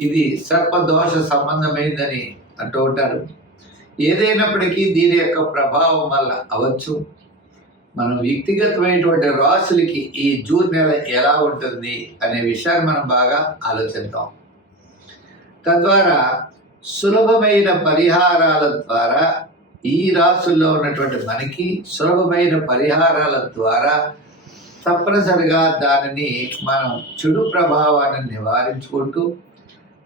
ఇది సర్పదోష సంబంధమైందని అంటూ ఉంటారు. ఏదైనప్పటికీ దీని యొక్క ప్రభావం వల్ల అవచ్చు మనం వ్యక్తిగతమైనటువంటి రాసులకి ఈ జూన్ నెల ఎలా ఉంటుంది అనే విషయాన్ని మనం బాగా ఆలోచిద్దాం. తద్వారా సులభమైన పరిహారాల ద్వారా ఈ రాసుల్లో ఉన్నటువంటి మనకి సులభమైన పరిహారాల ద్వారా తప్పనిసరిగా దానిని మనం చెడు ప్రభావాన్ని నివారించుకుంటూ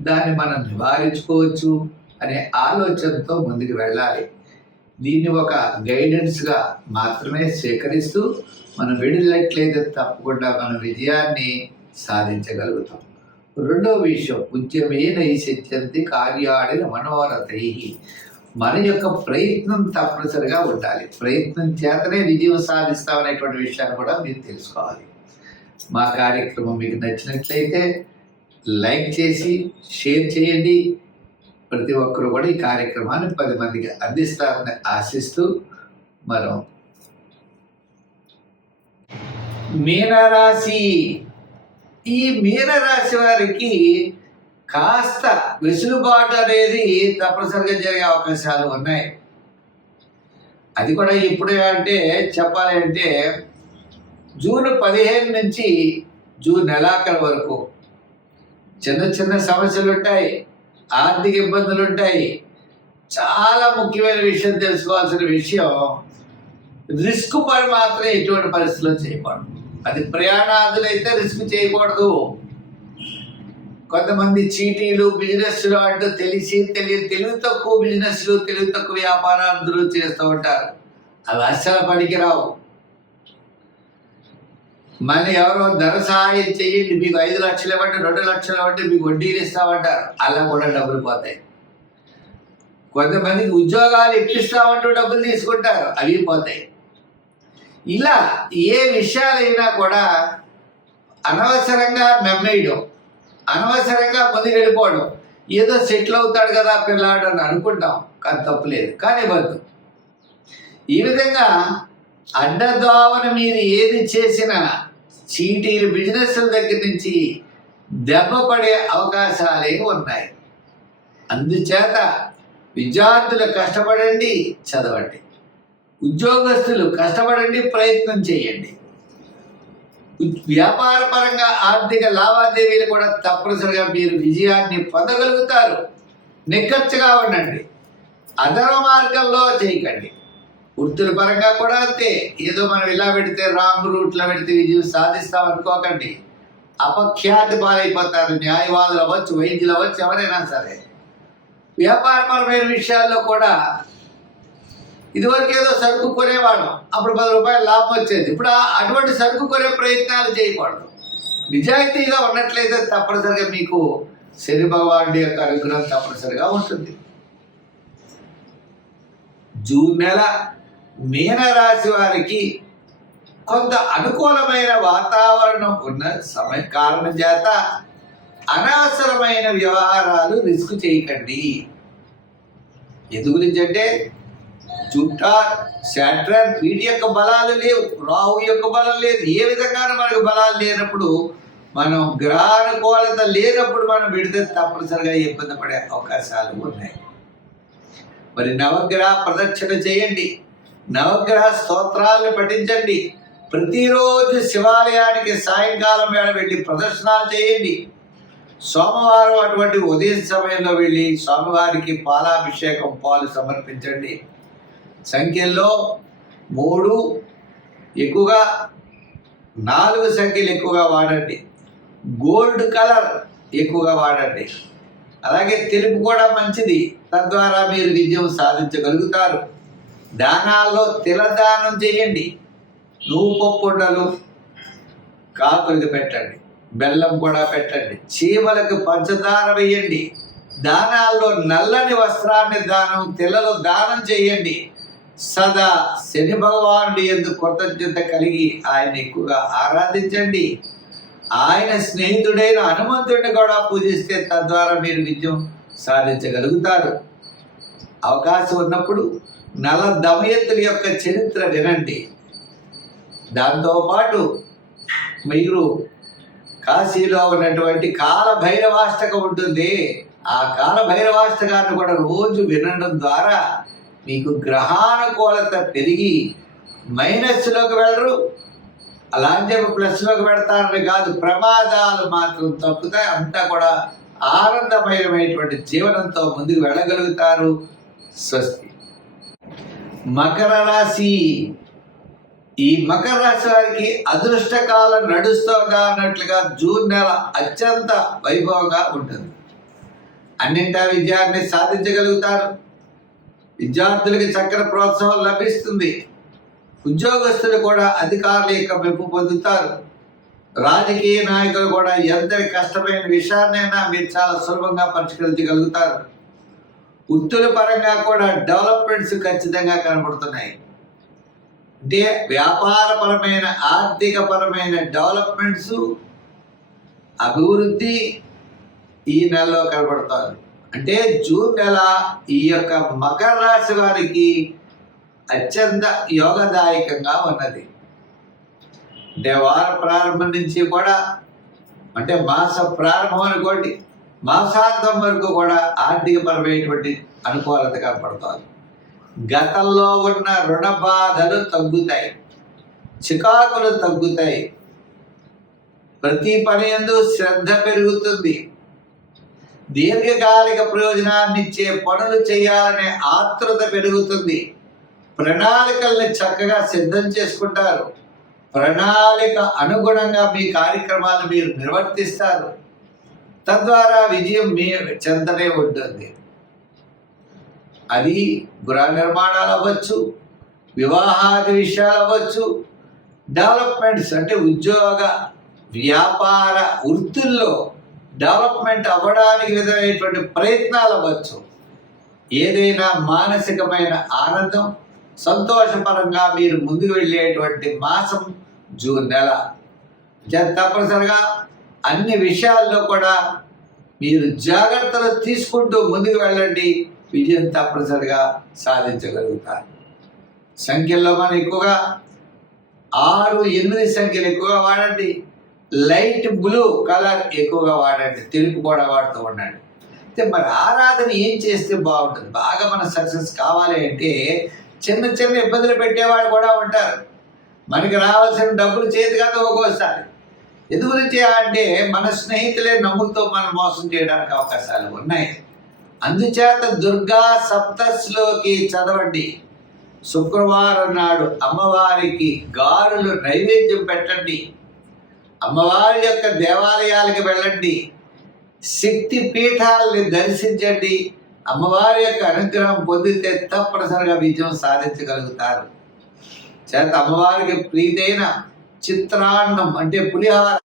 దాన్ని మనం నివారించుకోవచ్చు అనే ఆలోచనతో ముందుకు వెళ్ళాలి. దీన్ని ఒక గైడెన్స్గా మాత్రమే స్వీకరిస్తూ మనం వెళ్ళినట్లయితే తప్పకుండా మన విజయాన్ని సాధించగలుగుతాం. రెండో విషయం ఉద్యమే నైశిత్యంతి కార్యాడిన మనోరథై. మన యొక్క ప్రయత్నం తప్పనిసరిగా ఉండాలి. ప్రయత్నం చేతనే విజయం సాధిస్తామనేటువంటి విషయాన్ని కూడా మీరు తెలుసుకోవాలి. మా కార్యక్రమం మీకు నచ్చినట్లయితే లైక్ చేసి షేర్ చేయండి. ప్రతి ఒక్కరు కూడా ఈ కార్యక్రమాన్ని పది మందికి అందిస్తారని ఆశిస్తూ మనం మీనరాశి. ఈ మీనరాశి వారికి కాస్త వెసులుబాటు అనేది తప్పనిసరిగా జరిగే అవకాశాలు ఉన్నాయి. అది కూడా ఇప్పుడు అంటే చెప్పాలి అంటే జూన్ పదిహేను నుంచి జూన్ నెలాఖరు వరకు చిన్న చిన్న సమస్యలు ఉంటాయి ఆర్థిక ఇబ్బందులు ఉంటాయి చాలా ముఖ్యమైన విషయం తెలుసుకోవాల్సిన విషయం రిస్క్ పని మాత్రం ఎటువంటి పరిస్థితుల్లో చేయకూడదు. అది ప్రయాణాదులైతే రిస్క్ చేయకూడదు. కొంతమంది చీటీలు బిజినెస్లు అంటూ తెలిసి తెలియ తెలివి తక్కువ బిజినెస్లు తెలివి తక్కువ వ్యాపారాలు చేస్తూ ఉంటారు. అవి అస్సలు పనికిరావు. మన ఎవరో ధన సహాయం చేయండి మీకు ఐదు లక్షలు ఇవ్వండి రెండు లక్షలు ఇవ్వండి మీకు వడ్డీలు ఇస్తామంటారు. అలా కూడా డబ్బులు పోతాయి. కొంతమందికి ఉద్యోగాలు ఇప్పిస్తామంటూ డబ్బులు తీసుకుంటారు అవి పోతాయి. ఇలా ఏ విషయాలైనా కూడా అనవసరంగా మెమ్మేయడం అనవసరంగా ముందుకెళ్ళిపోవడం ఏదో సెటిల్ అవుతాడు కదా పిల్లాడు అని అనుకుంటాం కానీ తప్పులేదు కానీ వద్దు ఈ విధంగా అడ్డదోవన మీరు ఏది చేసినా చీటీలు బిజినెస్ల దగ్గర నుంచి దెబ్బ పడే అవకాశాలే ఉన్నాయి. అందుచేత విద్యార్థులు కష్టపడండి చదవండి. ఉద్యోగస్తులు కష్టపడండి ప్రయత్నం చేయండి. వ్యాపార పరంగా ఆర్థిక లావాదేవీలు కూడా తప్పనిసరిగా మీరు విజయాన్ని పొందగలుగుతారు. నిక్కచ్చగా ఉండండి. అధర మార్గంలో చేయకండి. వృత్తుల పరంగా కూడా అంతే. ఏదో మనం ఇలా పెడితే రాంగ్ రూట్లో పెడితే విజయం సాధిస్తాం అనుకోకండి. అపఖ్యాతి పాలైపోతారు. న్యాయవాదులు అవ్వచ్చు వైద్యులు అవ్వచ్చు ఎవరైనా సరే. వ్యాపారపరమైన విషయాల్లో కూడా ఇదివరకు ఏదో సరుకు కొనేవాళ్ళం. అప్పుడు పది రూపాయలు లాభం వచ్చేది. ఇప్పుడు అటువంటి సరుకు కొనే ప్రయత్నాలు చేయకూడదు. నిజాయితీగా ఉన్నట్లయితే తప్పనిసరిగా మీకు శని భగవానుడి యొక్క అనుగ్రహం తప్పనిసరిగా ఉంటుంది. జూన్ నెల మీనరాశి వారికి కొంత అనుకూలమైన వాతావరణం ఉన్న సమయ కారణం చేత అనవసరమైన వ్యవహారాలు రిస్క్ చేయకండి. ఎందు గురించి అంటే జుప్టార్ శాట్రన్ వీటి యొక్క బలాలు లేవు. రాహు యొక్క బలం లేదు. ఏ విధంగానూ మనకు బలాలు లేనప్పుడు మనం గ్రహానుకూలత లేనప్పుడు మనం విడితే తప్పనిసరిగా ఇబ్బంది పడే అవకాశాలు ఉన్నాయి. మరి నవగ్రహ ప్రదక్షిణ చేయండి. నవగ్రహ స్తోత్రాలను పఠించండి. ప్రతిరోజు శివాలయానికి సాయంకాలం వేళ వెళ్ళి ప్రదర్శనాలు చేయండి. సోమవారం అటువంటి ఉదయం సమయంలో వెళ్ళి స్వామివారికి పాలాభిషేకం పాలు సమర్పించండి. సంఖ్యల్లో మూడు ఎక్కువగా నాలుగు సంఖ్యలు ఎక్కువగా వాడండి. గోల్డ్ కలర్ ఎక్కువగా వాడండి. అలాగే తెలుపు కూడా మంచిది. తద్వారా మీరు విజయం సాధించగలుగుతారు. దానాల్లో తిలదానం చేయండి. నువ్వు పప్పు కాకులకి పెట్టండి. బెల్లం కూడా పెట్టండి. చీమలకు పంచదార వేయండి. దానాల్లో నల్లని వస్త్రాన్ని దానం తెల్లలు దానం చేయండి. సదా శని భగవానుడి ఎందుకు కృతజ్ఞత కలిగి ఆయన ఎక్కువగా ఆరాధించండి. ఆయన స్నేహితుడైన హనుమంతుడిని కూడా పూజిస్తే తద్వారా మీరు విజయం సాధించగలుగుతారు. అవకాశం ఉన్నప్పుడు నల దమయంతుల యొక్క చరిత్ర వినండి. దాంతోపాటు మీరు కాశీలో ఉన్నటువంటి కాలభైరవాష్టకం ఉంటుంది. ఆ కాలభైరవాష్టకాన్ని కూడా రోజు వినడం ద్వారా మీకు గ్రహానుకూలత పెరిగి మైనస్లోకి వెళ్ళరు. అలాంటి ప్లస్లోకి పెడతారని కాదు ప్రమాదాలు మాత్రం తప్పుతాయి. అంతా కూడా ఆనందమయమైనటువంటి జీవనంతో ముందుకు వెళ్ళగలుగుతారు. స్వస్తి. మకర రాశి. ఈ మకర రాశి వారికి అదృష్ట కాలం అన్నట్లుగా జూన్ నెల అత్యంత వైభవంగా ఉంటుంది. అన్నింటా విజయాన్ని సాధించగలుగుతారు. విద్యార్థులకి చక్కని ప్రోత్సాహం లభిస్తుంది. ఉద్యోగస్తులు కూడా అధికారుల యొక్క మెప్పు పొందుతారు. రాజకీయ నాయకులు కూడా ఎంతటి కష్టమైన విషయాన్నైనా మీరు చాలా సులభంగా పరిష్కరించగలుగుతారు. వృత్తుల పరంగా కూడా డెవలప్మెంట్స్ ఖచ్చితంగా కనబడుతున్నాయి. అంటే వ్యాపారపరమైన ఆర్థికపరమైన డెవలప్మెంట్స్ అభివృద్ధి ఈ నెలలో కనబడుతుంది. అంటే జూన్ నెల ఈ యొక్క మకర రాశి వారికి అత్యంత యోగదాయకంగా ఉన్నది. అంటే వార ప్రారంభం నుంచి కూడా అంటే మాస ప్రారంభం అనుకోండి మాసాంతం వరకు కూడా ఆర్థికపరమైనటువంటి అనుకూలత కనపడుతుంది. గతంలో ఉన్న రుణ బాధలు తగ్గుతాయి. చికాకులు తగ్గుతాయి. ప్రతి పని ఎందు శ్రద్ధ పెరుగుతుంది. దీర్ఘకాలిక ప్రయోజనాన్ని ఇచ్చే పనులు చేయాలనే ఆతృత పెరుగుతుంది. ప్రణాళికల్ని చక్కగా సిద్ధం చేసుకుంటారు. ప్రణాళిక అనుగుణంగా మీ కార్యక్రమాలు మీరు నిర్వర్తిస్తారు. తద్వారా విజయం మీ చెంతనే ఉంటుంది. అది గృహ నిర్మాణాలు అవ్వచ్చు వివాహాది విషయాలు అవ్వచ్చు డెవలప్మెంట్స్ అంటే ఉద్యోగ వ్యాపార వృత్తుల్లో డెవలప్మెంట్ అవ్వడానికి విధమైనటువంటి ప్రయత్నాలు అవ్వచ్చు. ఏదైనా మానసికమైన ఆనందం సంతోషపరంగా మీరు ముందుకు వెళ్ళేటువంటి మాసం జూన్ నెల. జ- తప్పనిసరిగా అన్ని విషయాల్లో కూడా మీరు జాగ్రత్తలు తీసుకుంటూ ముందుకు వెళ్ళండి. విజయం తప్పనిసరిగా సాధించగలుగుతారు. సంఖ్యల్లో మనం ఎక్కువగా ఆరు ఎనిమిది సంఖ్యలు ఎక్కువగా వాడండి. లైట్ బ్లూ కలర్ ఎక్కువగా వాడండి. తెలుపు కూడా వాడుతూ ఉండండి. అయితే మరి ఆరాధన ఏం చేస్తే బాగుంటుంది? బాగా మన సక్సెస్ కావాలి అంటే చిన్న చిన్న ఇబ్బందులు పెట్టేవాళ్ళు కూడా ఉంటారు. మనకి రావాల్సిన డబ్బులు చేతిగా ఒక్కోసారి. ఎందు అంటే మన స్నేహితులే నమ్ముతో మనం మోసం చేయడానికి అవకాశాలు ఉన్నాయి. అందుచేత దుర్గా సప్తస్లోకి చదవండి. శుక్రవారం నాడు అమ్మవారికి గారులు నైవేద్యం పెట్టండి. అమ్మవారి యొక్క దేవాలయాలకు వెళ్ళండి. శక్తి పీఠాలని దర్శించండి. అమ్మవారి యొక్క అనుగ్రహం పొందితే తప్పనిసరిగా విజయం సాధించగలుగుతారు. చేత అమ్మవారికి ప్రీతైన చిత్రాన్నం అంటే పులిహార